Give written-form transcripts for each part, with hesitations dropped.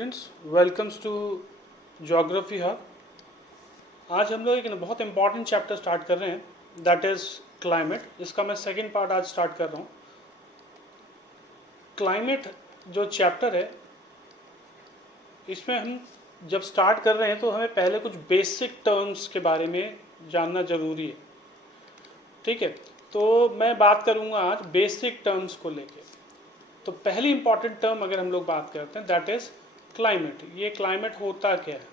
Students, welcomes to geography hub. आज हम लोग एक बहुत इंपॉर्टेंट चैप्टर स्टार्ट कर रहे हैं, दैट इज़ क्लाइमेट। इसका मैं सेकंड पार्ट आज स्टार्ट कर रहा हूँ। क्लाइमेट जो चैप्टर है, इसमें हम जब स्टार्ट कर रहे हैं तो हमें पहले कुछ बेसिक टर्म्स के बारे में जानना ज़रूरी है। ठीक है, तो मैं बात करूँगा आज बेसिक टर्म्स को लेके। तो पहली इंपॉर्टेंट टर्म अगर हम लोग बात करते हैं, दैट इज़ क्लाइमेट। ये क्लाइमेट होता क्या है,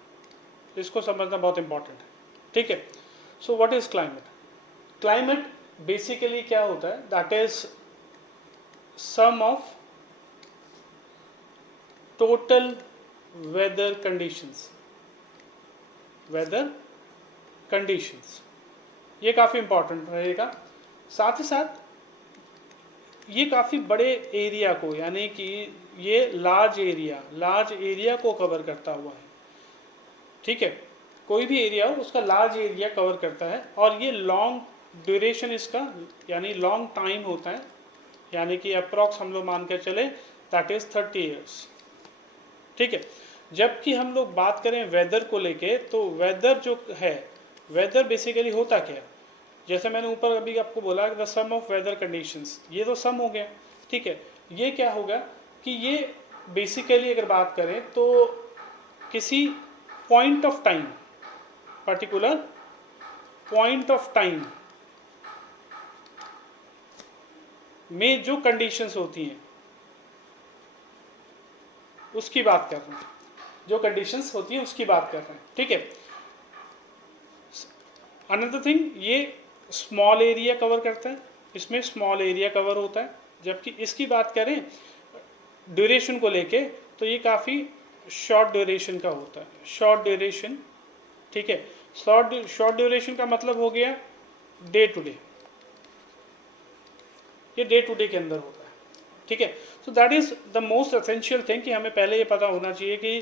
इसको समझना बहुत इंपॉर्टेंट है। ठीक है, so what is climate? Climate basically क्या होता है, that is sum of total weather conditions. Weather conditions ये काफ़ी इंपॉर्टेंट रहेगा। साथ ही साथ ये काफ़ी बड़े एरिया को, यानी कि ये लार्ज एरिया को कवर करता हुआ है। ठीक है, कोई भी एरिया हो उसका लार्ज एरिया कवर करता है, और ये लॉन्ग ड्यूरेशन इसका यानी लॉन्ग टाइम होता है, यानी कि अप्रॉक्स हम लोग मान कर चले दैट इज 30 ईयर्स। ठीक है, जबकि हम लोग बात करें वेदर को लेके, तो वेदर जो है, वेदर बेसिकली होता क्या है, जैसे मैंने ऊपर अभी आपको बोला the sum of weather conditions, ये तो सम हो गया। ठीक है, ये क्या होगा कि ये बेसिकली अगर बात करें तो किसी point of time, particular point of time में जो कंडीशंस होती हैं उसकी बात कर रहे हैं, जो कंडीशंस होती हैं उसकी बात कर रहे हैं। ठीक है, अनदर थिंग, ये स्मॉल एरिया कवर करता है, इसमें स्मॉल एरिया कवर होता है। जबकि इसकी बात करें ड्यूरेशन को लेके, तो ये काफ़ी शॉर्ट ड्यूरेशन का होता है, शॉर्ट ड्यूरेशन। ठीक है, शॉर्ट ड्यूरेशन का मतलब हो गया डे टू डे, ये डे टू डे के अंदर होता है। ठीक है, so that is the most essential thing कि हमें पहले ये पता होना चाहिए कि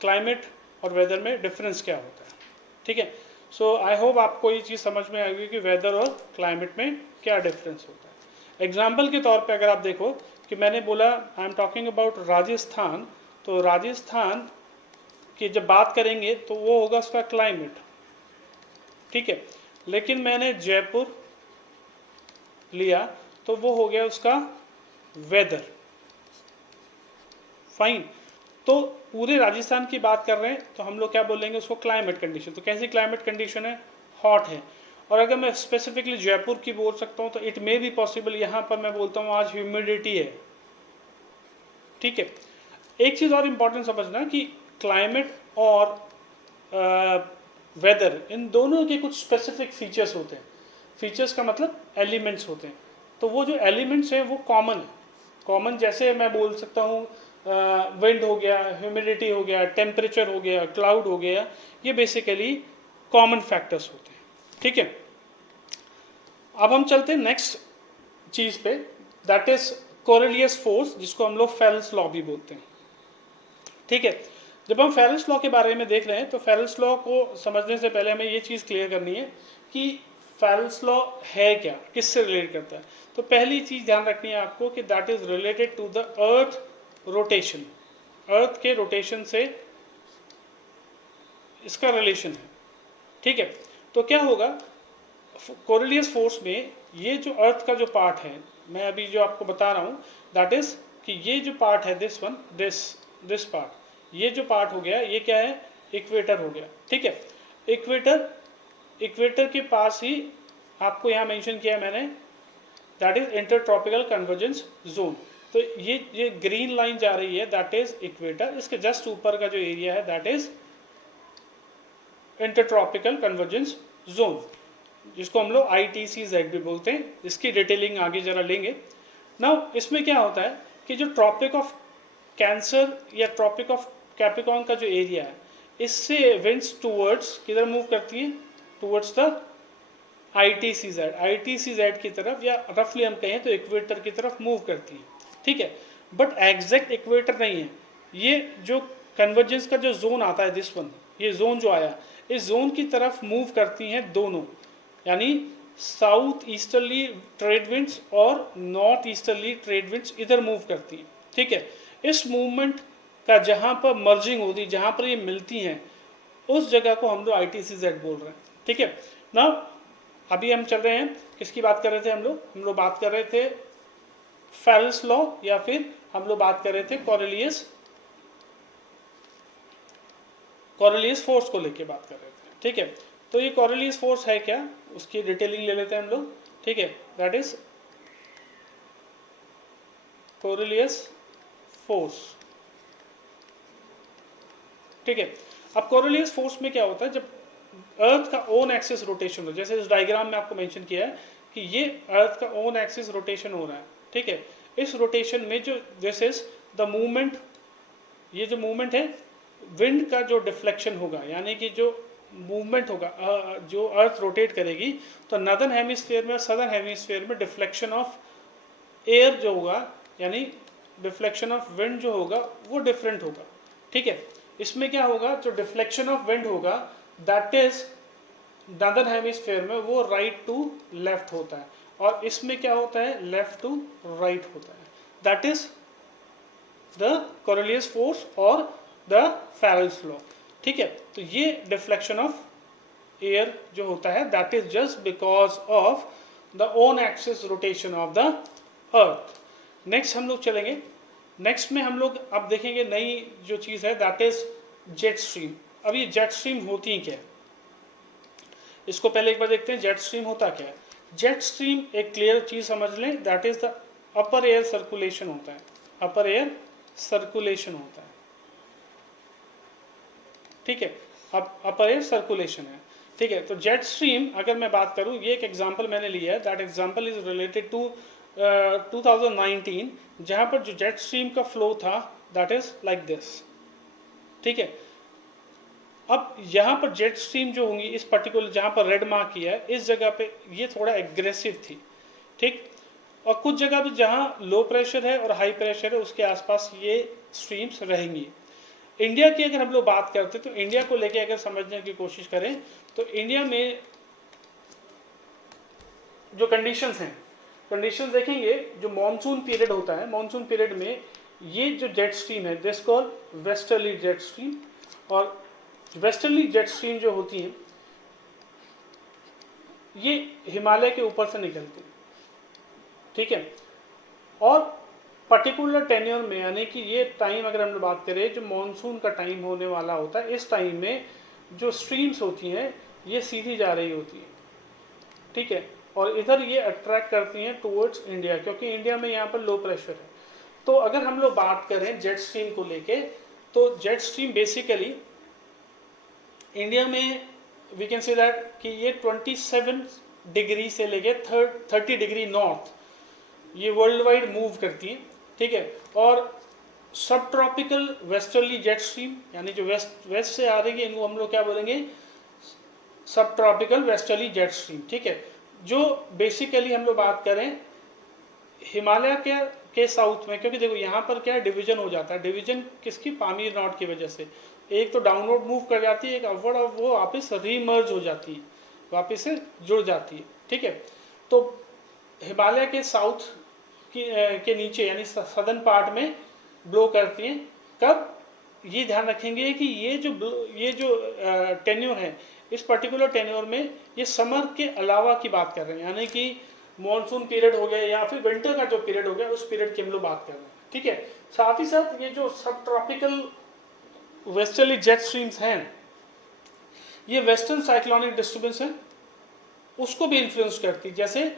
क्लाइमेट और वेदर में डिफरेंस क्या होता है। ठीक है, सो आई होप आपको ये चीज़ समझ में आएगी कि वेदर और क्लाइमेट में क्या डिफरेंस होता है। एग्जाम्पल के तौर पे अगर आप देखो कि मैंने बोला I am talking about Rajasthan, तो राजस्थान की जब बात करेंगे तो वो होगा उसका क्लाइमेट। ठीक है, लेकिन मैंने जयपुर लिया तो वो हो गया उसका वेदर। फाइन, तो पूरे राजस्थान की बात कर रहे हैं तो हम लोग क्या बोलेंगे उसको क्लाइमेट कंडीशन। तो कैसी क्लाइमेट कंडीशन है, हॉट है। और अगर मैं स्पेसिफिकली जयपुर की बोल सकता हूँ तो इट मे बी पॉसिबल, यहाँ पर मैं बोलता हूँ आज ह्यूमिडिटी है। ठीक है, एक चीज़ और इम्पोर्टेंट समझना कि क्लाइमेट और वेदर, इन दोनों के कुछ स्पेसिफिक फीचर्स होते हैं। फीचर्स का मतलब एलिमेंट्स होते हैं। तो वो जो एलिमेंट्स हैं वो कॉमन है। कॉमन जैसे मैं बोल सकता हूँ विंड हो गया, ह्यूमिडिटी हो गया, टेम्परेचर हो गया, क्लाउड हो गया, ये बेसिकली कॉमन फैक्टर्स होते हैं। ठीक है, अब हम चलते हैं नेक्स्ट चीज़ पे, दैट इज कोरिलियस फोर्स, जिसको हम लोग फेरेल्स लॉ भी बोलते हैं। ठीक है, जब हम फेरेल्स लॉ के बारे में देख रहे हैं तो फेरेल्स लॉ को समझने से पहले हमें ये चीज़ क्लियर करनी है कि फेरेल्स लॉ है क्या, किससे रिलेट करता है। तो पहली चीज़ ध्यान रखनी है आपको कि that is related to the earth rotation. Earth के रोटेशन से इसका रिलेशन है। ठीक है, तो क्या होगा कोरिलियस फोर्स में, ये जो अर्थ का जो पार्ट है, मैं अभी जो आपको बता रहा हूँ दैट इज कि ये जो पार्ट है, दिस वन, दिस पार्ट, ये जो पार्ट हो गया, ये क्या है, इक्वेटर हो गया। ठीक है, इक्वेटर के पास ही आपको यहाँ मेंशन किया मैंने, that is intertropical convergence zone. तो ये ग्रीन लाइन जा रही है, दैट इज इक्वेटर। इसके जस्ट ऊपर का जो एरिया है that is intertropical convergence zone, जिसको हम लोग ITCZ भी बोलते हैं। इसकी डिटेलिंग आगे जरा लेंगे। नाउ इसमें क्या होता है कि जो ट्रॉपिक ऑफ कैंसर या ट्रॉपिक ऑफ कैप्रिकॉर्न का जो एरिया है, इससे विंड्स टूवर्ड्स किधर मूव करती है, टूवर्ड्स द ITCZ की तरफ, या रफली हम कहें तो इक्वेटर की तरफ मूव करती है। ठीक है, बट एग्जैक्ट इक्वेटर नहीं है। ये जो कन्वर्जेंस का जो जोन आता है, दिस वन, ये जोन जो आया, इस जोन की तरफ मूव करती हैं दोनों, यानी साउथ ईस्टर्ली ट्रेड विंड्स और नॉर्थ ईस्टर्ली ट्रेड विंड्स इधर मूव करती हैं। ठीक है, इस मूवमेंट का जहाँ पर मर्जिंग होती है, जहाँ पर ये मिलती हैं, उस जगह को हम लोग ITCZ बोल रहे हैं। ठीक है ना। अभी हम चल रहे हैं, किसकी बात कर रहे थे हम लोग बात कर रहे थे फेरेल्स लॉ, या फिर हम लोग बात कर रहे थे कोरिलियस फोर्स को लेके बात कर रहे थे। ठीक है, तो ये कोरिलियस फोर्स है क्या, उसकी डिटेलिंग ले लेते हैं हम लोग। ठीक है, दैट इज कोरिलियस फोर्स। ठीक है, अब कोरिलियस फोर्स में क्या होता है, जब अर्थ का ओन एक्सिस रोटेशन हो, जैसे इस डायग्राम में आपको मेंशन किया है कि ये अर्थ का ओन एक्सिस रोटेशन हो रहा है। ठीक है, इस रोटेशन में जो दिस इज द मूवमेंट, ये जो मूवमेंट है विंड का जो डिफ्लेक्शन होगा, यानी कि जो मूवमेंट होगा, जो अर्थ रोटेट करेगी, तो नॉर्दर्न हेमिस्फीयर में और सदर्न हेमिस्फीयर में डिफ्लेक्शन ऑफ एयर जो होगा, यानी डिफ्लेक्शन ऑफ विंड जो होगा वो डिफरेंट होगा। ठीक है, इसमें क्या होगा, जो डिफ्लेक्शन ऑफ विंड होगा दैट इज नॉर्दर्न हेमिस्फीयर में वो राइट टू लेफ्ट होता है, और इसमें क्या होता है, लेफ्ट टू राइट होता है। दैट इज द कोरिलियस फोर्स और द फेरेल्स लॉ। ठीक है, तो ये डिफ्लेक्शन ऑफ एयर जो होता है that is just because of the own axis rotation of the earth. Next हम लोग चलेंगे, नेक्स्ट में हम लोग अब देखेंगे नई जो चीज़ है दैट इज जेट स्ट्रीम। अब ये जेट स्ट्रीम होती है क्या, इसको पहले एक बार देखते हैं जेट स्ट्रीम होता क्या है। जेट स्ट्रीम एक क्लियर चीज़ समझ लें, that is the upper air circulation होता है, अपर एयर सर्कुलेशन होता है। ठीक है, अब अपर एयर सर्कुलेशन है। ठीक है, तो जेट स्ट्रीम अगर मैं बात करूं, ये एक एग्जांपल मैंने लिया है, that example is related to 2019, जहां पर जो जेट स्ट्रीम का फ्लो था दैट इज लाइक दिस। ठीक है, अब यहाँ पर जेट स्ट्रीम जो होंगी, इस पर्टिकुलर जहाँ पर रेड मार्क किया है इस जगह पे ये थोड़ा एग्रेसिव थी। ठीक, और कुछ जगह भी जहाँ लो प्रेशर है और हाई प्रेशर है उसके आसपास ये स्ट्रीम्स रहेंगी। इंडिया की अगर हम लोग बात करते तो इंडिया को लेके अगर समझने की कोशिश करें तो इंडिया में जो कंडीशंस हैं, कंडीशंस देखेंगे, जो मॉनसून पीरियड होता है, मॉनसून पीरियड में ये जो जेट स्ट्रीम है this call westerly jet stream, और वेस्टर्ली जेट स्ट्रीम जो होती हैं ये हिमालय के ऊपर से निकलती है। ठीक है, और पर्टिकुलर टेन्योर में, यानी कि ये टाइम अगर हम लोग बात करें जो मॉनसून का टाइम होने वाला होता है, इस टाइम में जो स्ट्रीम्स होती हैं ये सीधी जा रही होती है। ठीक है, और इधर ये अट्रैक्ट करती हैं टुवर्ड्स इंडिया, क्योंकि इंडिया में यहाँ पर लो प्रेशर है। तो अगर हम लोग बात करें जेट स्ट्रीम को लेके, तो जेट स्ट्रीम बेसिकली इंडिया में वी कैन से दैट कि ये 27 डिग्री से लेके 30 डिग्री नॉर्थ ये वर्ल्ड वाइड मूव करती है। ठीक है, और सब ट्रॉपिकल वेस्टर्ली जेट स्ट्रीम, यानी जो वेस्ट से आ रही है इनको हम लोग क्या बोलेंगे, सब ट्रॉपिकल वेस्टर्ली जेट स्ट्रीम। ठीक है, जो बेसिकली हम लोग बात करें हिमालय के साउथ में, क्योंकि देखो यहाँ पर क्या डिवीजन हो जाता है, डिवीजन किसकी, पामीर नॉट की वजह से, एक तो डाउनवर्ड मूव कर जाती है, एक अपवर्ड, और वो वापस रीमर्ज हो जाती है, वापस से जुड़ जाती है। ठीक है, तो हिमालय के साउथ के नीचे यानी सदर्न पार्ट में ब्लो करती हैं। कब, ये ध्यान रखेंगे कि ये जो टेन्योर है, इस पर्टिकुलर टेन्योर में ये समर के अलावा की बात कर रहे हैं, यानी कि मॉनसून पीरियड हो गया या फिर विंटर का जो पीरियड हो गया उस पीरियड की हम लोग बात कर रहे हैं। ठीक है, साथ ही साथ ये जो सब ट्रॉपिकल वेस्टर्ली जेट स्ट्रीम्स हैं ये वेस्टर्न साइक्लोनिक डिस्टर्बेंस है उसको भी इन्फ्लुएंस करती है, जैसे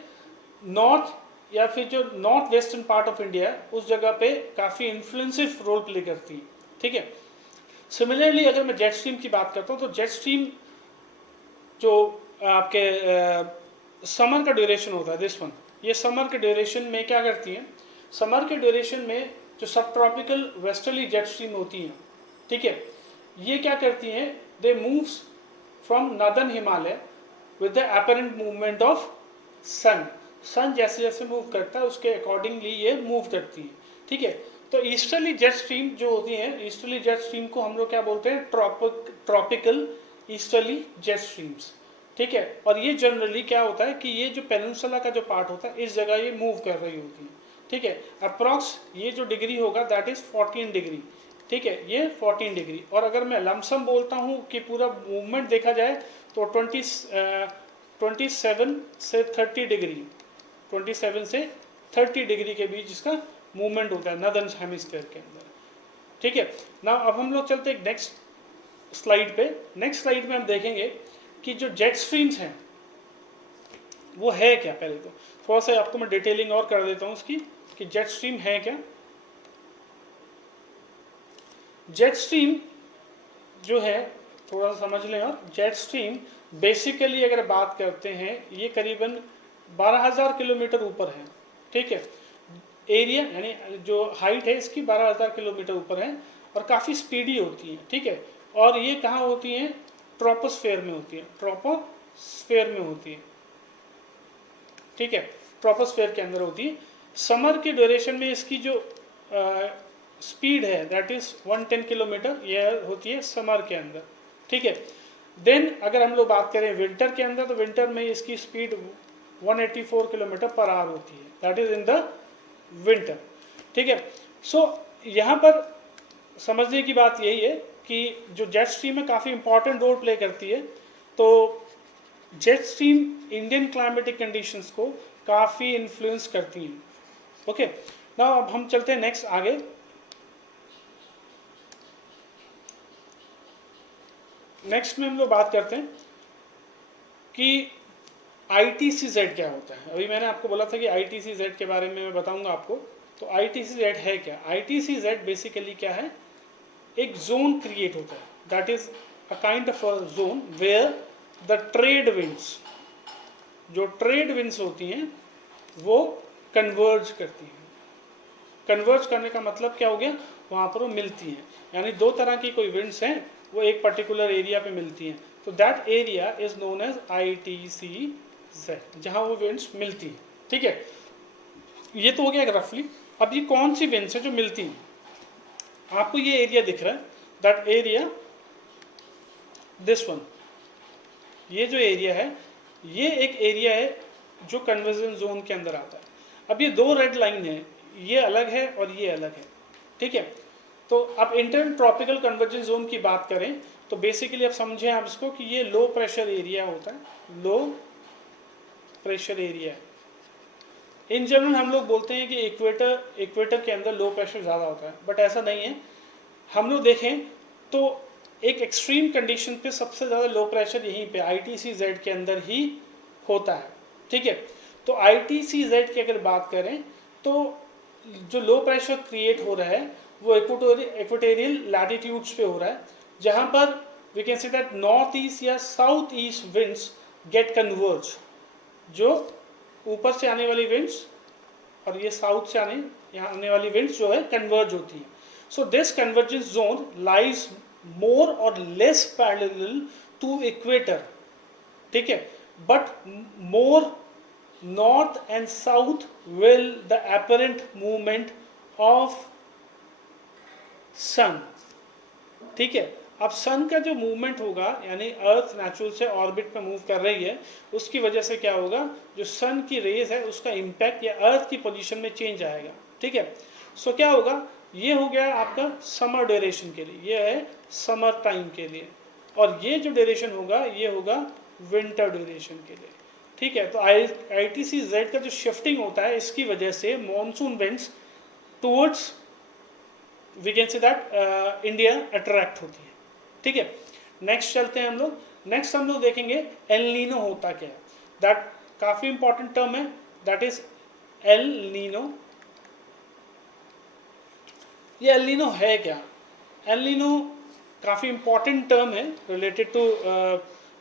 नॉर्थ या फिर जो north western part of India उस जगह पे काफ़ी इन्फ्लुएंसिव रोल प्ले करती है। ठीक है, सिमिलरली अगर मैं जेट स्ट्रीम की बात करता हूँ तो जेट स्ट्रीम जो आपके समर का ड्यूरेशन होता है दिस वन, ये समर के ड्यूरेशन में क्या करती हैं, समर के ड्यूरेशन में जो सब ट्रॉपिकल वेस्टर्ली जेट स्ट्रीम होती हैं, ठीक है, ये क्या करती हैं, they moves from northern Himalaya with the apparent movement of sun. Sun जैसे जैसे मूव करता है उसके अकॉर्डिंगली ये मूव करती है। ठीक है, तो ईस्टर्ली जेट स्ट्रीम जो होती है, ईस्टर्ली जेट स्ट्रीम को हम लोग क्या बोलते हैं, ट्रॉपिकल ईस्टर्ली जेट स्ट्रीम्स। ठीक है, और ये जनरली क्या होता है कि ये जो पेनिनसुला का जो पार्ट होता है इस जगह ये मूव कर रही होती है। ठीक है, अप्रॉक्स ये जो डिग्री होगा दैट इज 14 डिग्री, ठीक है, ये 14 डिग्री। और अगर मैं लमसम बोलता हूँ कि पूरा मूवमेंट देखा जाए तो 27 से 30 डिग्री, 27 से 30 डिग्री के बीच इसका मूवमेंट होता है नॉर्दर्न हेमिस्फीयर के अंदर। ठीक है ना, अब हम लोग चलते हैं नेक्स्ट स्लाइड पे। नेक्स्ट स्लाइड में हम देखेंगे कि जो जेट स्ट्रीम्स हैं वो है क्या। पहले तो थोड़ा सा आपको मैं डिटेलिंग और कर देता हूँ उसकी कि जेट स्ट्रीम है क्या। जेट स्ट्रीम जो है थोड़ा सा समझ लें। और जेट स्ट्रीम बेसिकली अगर बात करते हैं ये करीबन 12,000 किलोमीटर ऊपर है। ठीक है, एरिया यानी जो हाइट है इसकी 12,000 किलोमीटर ऊपर है और काफ़ी स्पीडी होती है। ठीक है, और ये कहाँ होती हैं, ट्रोपोस्फेयर में होती है, ट्रोपोस्फेयर में होती है। ठीक है, ट्रोपोस्फेयर के अंदर होती है। समर की ड्यूरेशन में इसकी जो स्पीड है दैट इज 110 किलोमीटर, यह होती है समर के अंदर। ठीक है, देन अगर हम लोग बात करें विंटर के अंदर तो विंटर में इसकी स्पीड 184 किलोमीटर पर आवर होती है, that is in the winter. ठीक है, सो यहाँ पर समझने की बात यही है कि जो जेट स्ट्रीम है काफ़ी इंपॉर्टेंट रोल प्ले करती है। तो jet stream Indian climatic conditions को काफ़ी इन्फ्लुएंस करती हैं। ओके, नाउ अब हम चलते हैं नेक्स्ट आगे। नेक्स्ट में हम लोग बात करते हैं कि ITCZ क्या होता है। अभी मैंने आपको बोला था कि ITCZ के बारे में मैं बताऊंगा आपको। तो ITCZ है क्या। ITCZ बेसिकली क्या है, एक जोन क्रिएट होता है, that is a kind of a zone where the trade winds, जो ट्रेड विंड्स होती हैं वो कन्वर्ज करती हैं। कन्वर्ज करने का मतलब क्या हो गया, वहाँ पर वो मिलती हैं, यानी दो तरह की कोई विंड्स हैं वो एक पर्टिकुलर एरिया पे मिलती हैं। तो that area is known as ITCZ, जहाँ वो विंड्स मिलती हैं। ठीक है, ये तो हो गया रफली। अब ये कौन सी विंड्स है जो मिलती हैं, आपको ये एरिया दिख रहा है, दैट एरिया, दिस वन, ये जो एरिया है ये एक एरिया है जो कन्वर्जन जोन के अंदर आता है। अब ये दो रेड लाइन है, ये अलग है और ये अलग है। ठीक है, तो अब इंटर ट्रॉपिकल कन्वर्जन जोन की बात करें तो बेसिकली आप समझें आप इसको कि ये लो प्रेशर एरिया होता है, लो प्रेशर एरिया है। इन जनरल हम लोग बोलते हैं कि इक्वेटर के अंदर लो प्रेशर ज़्यादा होता है, बट ऐसा नहीं है। हम लोग देखें तो एक एक्सट्रीम कंडीशन पे सबसे ज़्यादा लो प्रेशर यहीं पे ITCZ के अंदर ही होता है। ठीक है, तो ITCZ की अगर बात करें तो जो लो प्रेशर क्रिएट हो रहा है वो इक्वेटोरियल लैटिट्यूड्स पे हो रहा है, जहाँ पर we can say that north east या south east winds get converge, जो ऊपर से आने वाली विंड्स और ये साउथ से आने वाली विंड्स जो है कन्वर्ज होती है। So this convergence zone lies more or less parallel to equator. ठीक है, but more north and south will the apparent movement of sun। ठीक है, अब सन का जो मूवमेंट होगा यानी अर्थ नेचुरल से ऑर्बिट पे मूव कर रही है, उसकी वजह से क्या होगा, जो सन की रेज है उसका इम्पैक्ट या अर्थ की पोजीशन में चेंज आएगा। ठीक है, सो क्या होगा, ये हो गया आपका समर ड्यूरेशन के लिए, ये है समर टाइम के लिए, और ये जो ड्यूरेशन होगा ये होगा विंटर ड्यूरेशन के लिए। ठीक है, तो ITCZ का जो शिफ्टिंग होता है इसकी वजह से monsoon winds towards we can say that India attract होती है। ठीक है, नेक्स्ट चलते हैं हम लोग। नेक्स्ट हम लोग देखेंगे एल नीनो होता क्या है, दैट काफ़ी इंपॉर्टेंट टर्म है, दैट इज एल नीनो। ये एल नीनो है क्या, एल नीनो काफ़ी इंपॉर्टेंट टर्म है रिलेटेड टू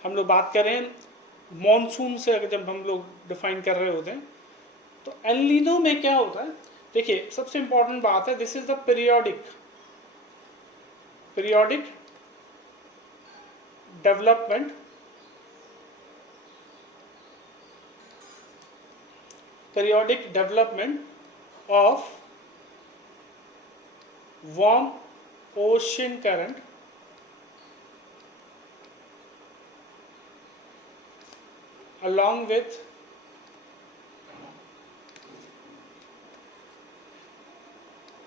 हम लोग बात करें मॉनसून से, अगर जब हम लोग डिफाइन कर रहे होते हैं तो एल नीनो में क्या होता है। देखिए सबसे इंपॉर्टेंट बात है, this is the periodic development of warm ocean current along with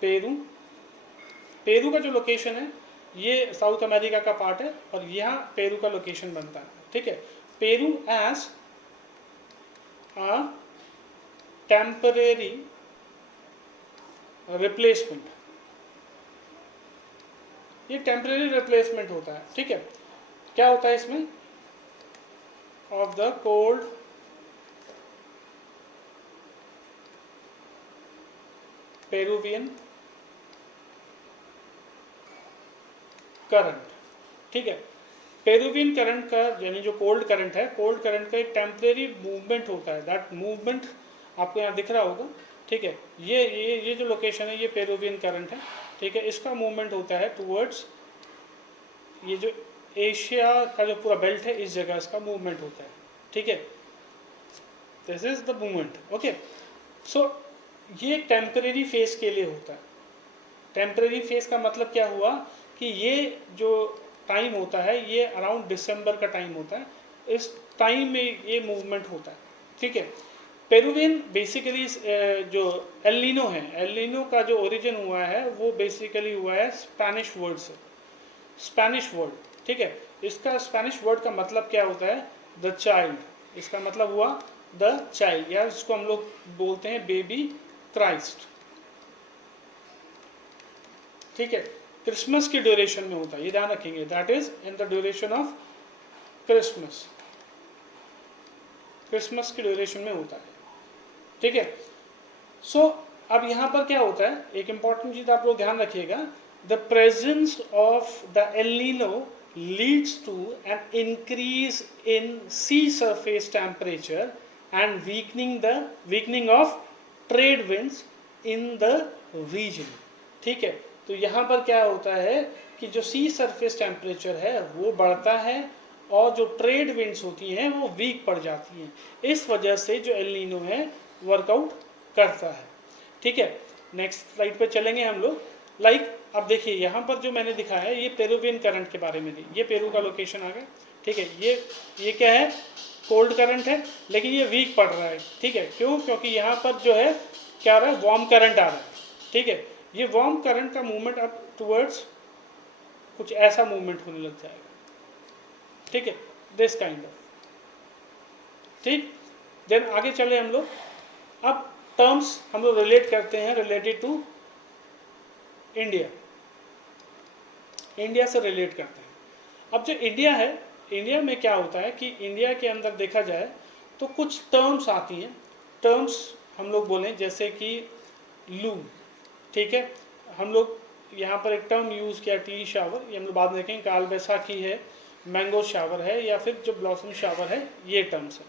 Peru Peru का जो लोकेशन है ये साउथ अमेरिका का पार्ट है और यहाँ पेरू का लोकेशन बनता है, ठीक है। Peru as a temporary replacement, ये टेम्परेरी रिप्लेसमेंट होता है, ठीक है। क्या होता है इसमें, of the cold Peruvian current, ठीक है। पेरुवियन करंट का यानी जो कोल्ड करंट है, कोल्ड करंट का एक टेम्परेरी मूवमेंट होता है, दैट मूवमेंट आपको यहाँ दिख रहा होगा, ठीक है। ये जो लोकेशन है ये पेरुवियन करंट है, ठीक है। इसका मूवमेंट होता है टूवर्ड्स ये जो एशिया का जो पूरा बेल्ट है इस जगह इसका मूवमेंट होता है, ठीक है। This is the movement, okay. So ये टेम्परेरी फेज के लिए होता है। टेम्परेरी फेज का मतलब क्या हुआ कि ये जो टाइम होता है ये अराउंड दिसंबर का टाइम होता है, इस टाइम में ये मूवमेंट होता है, ठीक है। पेरुवियन बेसिकली जो एल नीनो है, एल नीनो का जो ओरिजिन हुआ है वो बेसिकली हुआ है स्पेनिश वर्ड से, स्पेनिश वर्ड, ठीक है। इसका स्पेनिश वर्ड का मतलब क्या होता है, द चाइल्ड, इसका मतलब हुआ द चाइल्ड, या इसको हम लोग बोलते हैं बेबी क्राइस्ट, ठीक है। क्रिसमस की ड्यूरेशन में होता है, ये ध्यान रखेंगे, that is in the duration of Christmas, Christmas की ड्यूरेशन में होता है, ठीक है। सो अब यहाँ पर क्या होता है, एक इंपॉर्टेंट चीज आप लोग ध्यान रखिएगा, the presence of the El Nino leads to an increase in sea surface temperature and weakening of trade winds in the region, ठीक है। तो यहाँ पर क्या होता है कि जो सी सरफेस टेम्परेचर है वो बढ़ता है और जो ट्रेड विंड्स होती हैं वो वीक पड़ जाती हैं, इस वजह से जो एल नीनो है वर्कआउट करता है, ठीक है। नेक्स्ट स्लाइड पे चलेंगे हम लोग। अब देखिए यहाँ पर जो मैंने दिखाया है ये पेरुवियन करंट के बारे में थी, ये पेरू का लोकेशन आ गया, ठीक है। ये क्या है, कोल्ड करंट है, लेकिन ये वीक पड़ रहा है, ठीक है। क्यों, क्योंकि यहाँ पर जो है क्या आ रहा है, वार्म करंट आ रहा है, ठीक है। ये वार्म करंट का मूवमेंट अब टुवर्ड्स कुछ ऐसा मूवमेंट होने लग जाएगा, ठीक है, दिस काइंड ऑफ, ठीक। देन आगे चले हम लोग, अब टर्म्स हम लोग रिलेट करते हैं रिलेटेड टू इंडिया, इंडिया से रिलेट करते हैं। अब जो इंडिया है, इंडिया में क्या होता है कि इंडिया के अंदर देखा जाए तो कुछ टर्म्स आती हैं, टर्म्स हम लोग बोलें जैसे कि लू, ठीक है। हम लोग यहाँ पर एक टर्म यूज़ किया टी शावर, ये हम लोग बाद में देखेंगे, काल बैसाखी है, मैंगो शावर है, या फिर जो ब्लॉसम शावर है, ये टर्म्स है।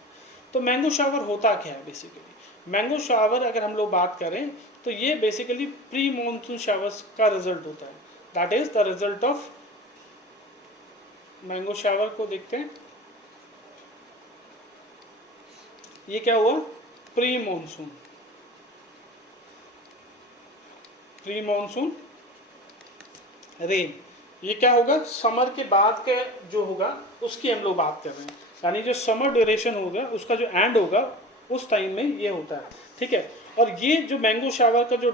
तो मैंगो शावर होता क्या है बेसिकली, मैंगो शावर अगर हम लोग बात करें तो ये बेसिकली प्री मॉनसून शावर्स का रिजल्ट होता है, that is the result of mango shower को देखते हैं। ये क्या हुआ, pre monsoon, pre monsoon rain, ये क्या होगा, समर के बाद के जो होगा उसकी हम लोग बात कर रहे हैं, यानी जो समर ड्यूरेशन होगा उसका जो एंड होगा उस टाइम में ये होता है, ठीक है। और ये जो मैंगो शावर का जो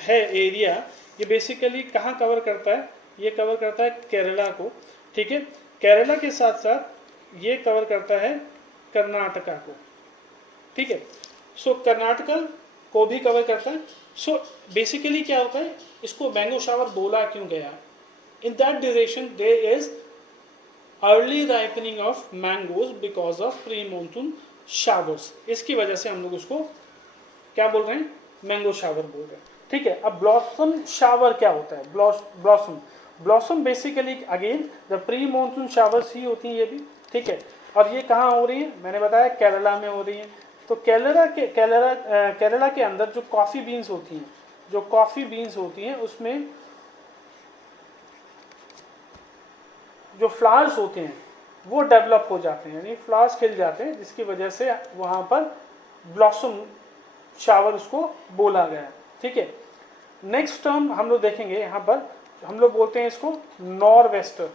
है एरिया, ये बेसिकली कहाँ कवर करता है, ये कवर करता है केरला को, ठीक है। केरला के साथ साथ ये कवर करता है कर्नाटका को, ठीक है। सो कर्नाटका को भी कवर करता है। सो बेसिकली क्या होता है, इसको मैंगो शावर बोला क्यों गया, in that duration there is early ripening of mangoes because of pre monsoon showers, इसकी वजह से हम लोग उसको क्या बोल रहे हैं, मैंगो शावर बोल रहे हैं, ठीक है। अब ब्लॉसम शावर क्या होता है, blossom basically again the pre monsoon showers ही होती हैं ये भी, ठीक है। और ये कहाँ हो रही है, मैंने बताया केरला में हो रही है। तो केरला के अंदर जो कॉफ़ी बीन्स होती हैं, जो कॉफ़ी बीन्स होती हैं उसमें जो फ्लावर्स होते हैं वो डेवलप हो जाते हैं, यानी फ्लावर्स खिल जाते हैं, जिसकी वजह से वहाँ पर ब्लॉसम शावर उसको बोला गया है, ठीक है। नेक्स्ट टर्म हम लोग देखेंगे, यहाँ पर हम लोग बोलते हैं इसको नॉरवेस्टर,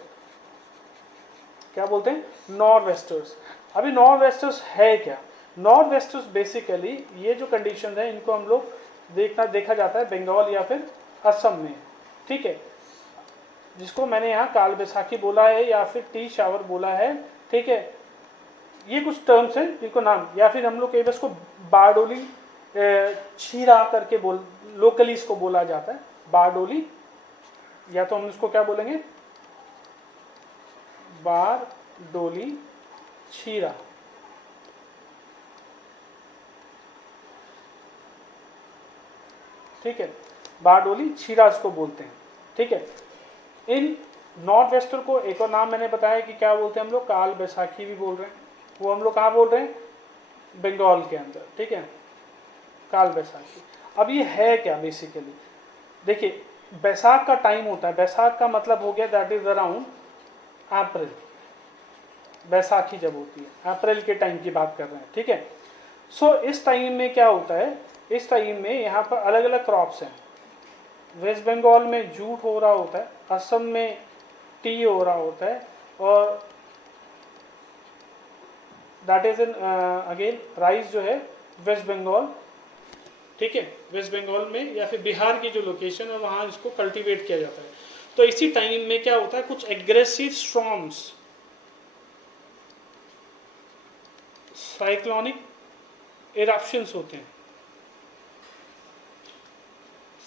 क्या बोलते हैं, नॉरवेस्टर्स। अभी नॉरवेस्टर्स है क्या, नॉरवेस्टर्स बेसिकली ये जो कंडीशन है इनको हम लोग देखा जाता है बंगाल या फिर असम में, ठीक है। जिसको मैंने यहाँ काल बैसाखी बोला है या फिर टी शावर बोला है, ठीक है। ये कुछ टर्म्स हैं जिनको नाम, या फिर हम लोग कई बार इसको बारडोली छीरा करके लोकली इसको बोला जाता है बारडोली, या तो हम इसको क्या बोलेंगे बारडोली छीरा, ठीक है। बारडोली छीरा इसको बोलते हैं, ठीक है। इन नॉर्थ वेस्टर को एक और नाम मैंने बताया कि क्या बोलते हैं हम लोग, काल बैसाखी भी बोल रहे हैं। वो हम लोग कहाँ बोल रहे हैं, बंगाल के अंदर, ठीक है, काल बैसाखी। अब ये है क्या बेसिकली, देखिए बैसाख का टाइम होता है, बैसाख का मतलब हो गया दैट इज अराउंड अप्रैल, बैसाखी जब होती है अप्रैल के टाइम की बात कर रहे हैं, ठीक है। सो इस टाइम में क्या होता है, इस टाइम में यहाँ पर अलग अलग क्रॉप्स हैं। वेस्ट बंगाल में जूट हो रहा होता है, असम में टी हो रहा होता है, और that is in again rice जो है वेस्ट बंगाल, ठीक है, वेस्ट बंगाल में या फिर बिहार की जो लोकेशन है वहाँ इसको कल्टीवेट किया जाता है। तो इसी टाइम में क्या होता है, कुछ एग्रेसिव स्टॉर्म्स, साइक्लोनिक इरप्शंस होते हैं,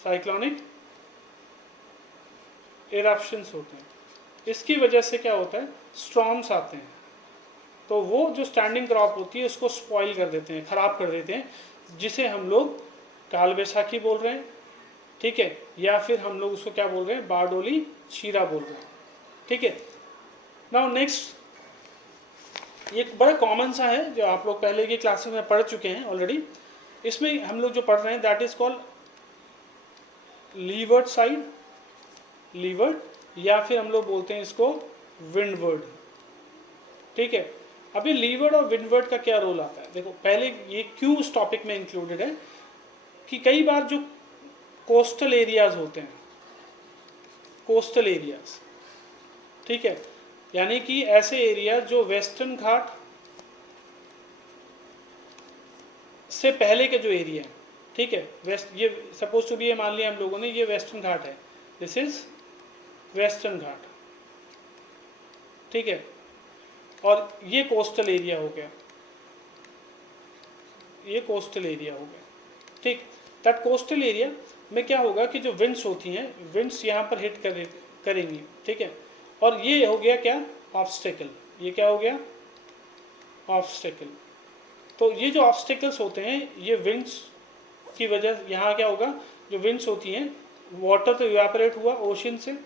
साइक्लोनिक इरप्शंस होते हैं। इसकी वजह से क्या होता है, स्टॉर्म्स आते हैं, तो वो जो स्टैंडिंग क्रॉप होती है उसको स्पॉइल कर देते हैं, खराब कर देते हैं, जिसे हम लोग काल बैसाखी बोल रहे हैं, ठीक है, या फिर हम लोग उसको क्या बोल रहे हैं, बारडोली छीरा बोल रहे हैं, ठीक है। नाउ नेक्स्ट, ये बड़ा कॉमन सा है जो आप लोग पहले की क्लासेस में पढ़ चुके हैं ऑलरेडी। इसमें हम लोग जो पढ़ रहे हैं that is called leeward side, leeward, या फिर हम लोग बोलते हैं इसको विंडवर्ड, ठीक है। अभी लीवर्ड और विंडवर्ड का क्या रोल आता है, देखो पहले ये क्यों उस टॉपिक में इंक्लूडेड है कि कई बार जो कोस्टल एरियाज होते हैं, कोस्टल एरियाज, ठीक है, यानी कि ऐसे एरिया जो वेस्टर्न घाट से पहले के जो एरिया है, ठीक है, वेस्ट, ये सपोज टू बी, ये मान लिया हम लोगों ने ये वेस्टर्न घाट है, दिस इज वेस्टर्न घाट, ठीक है, और ये कोस्टल एरिया हो गया, ये कोस्टल एरिया हो गया, ठीक। दैट कोस्टल एरिया में क्या होगा कि जो विंड्स होती हैं, विंड्स यहाँ पर हिट करेंगी, ठीक है, और ये हो गया क्या, ऑब्स्टेकल, ये क्या हो गया, ऑब्स्टेकल। तो ये जो ऑब्स्टेकल्स होते हैं, ये विंड्स की वजह, यहाँ क्या होगा, जो विंड्स होती हैं, वाटर तो इवेपोरेट हुआ ओशन से,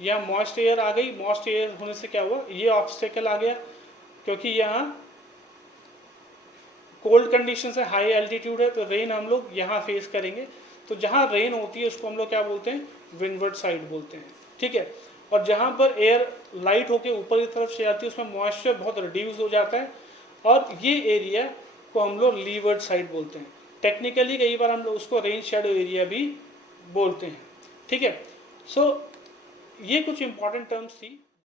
या मॉइस्ट एयर आ गई, मॉइस्ट एयर होने से क्या हुआ, ये ऑब्स्टेकल आ गया, क्योंकि यहाँ कोल्ड कंडीशन है, हाई एल्टीट्यूड है, तो रेन हम लोग यहाँ फेस करेंगे। तो जहाँ रेन होती है उसको हम लोग क्या बोलते हैं, विंडवर्ड साइड बोलते हैं, ठीक है। और जहाँ पर एयर लाइट होके ऊपर की तरफ से जाती है उसमें मॉइस्चर बहुत रिड्यूस हो जाता है, और ये एरिया को हम लोग लीवर्ड साइड बोलते हैं। टेक्निकली कई बार हम लोग उसको रेन शेडो एरिया भी बोलते हैं, ठीक है। सो ये कुछ इंपॉर्टेंट टर्म्स थी।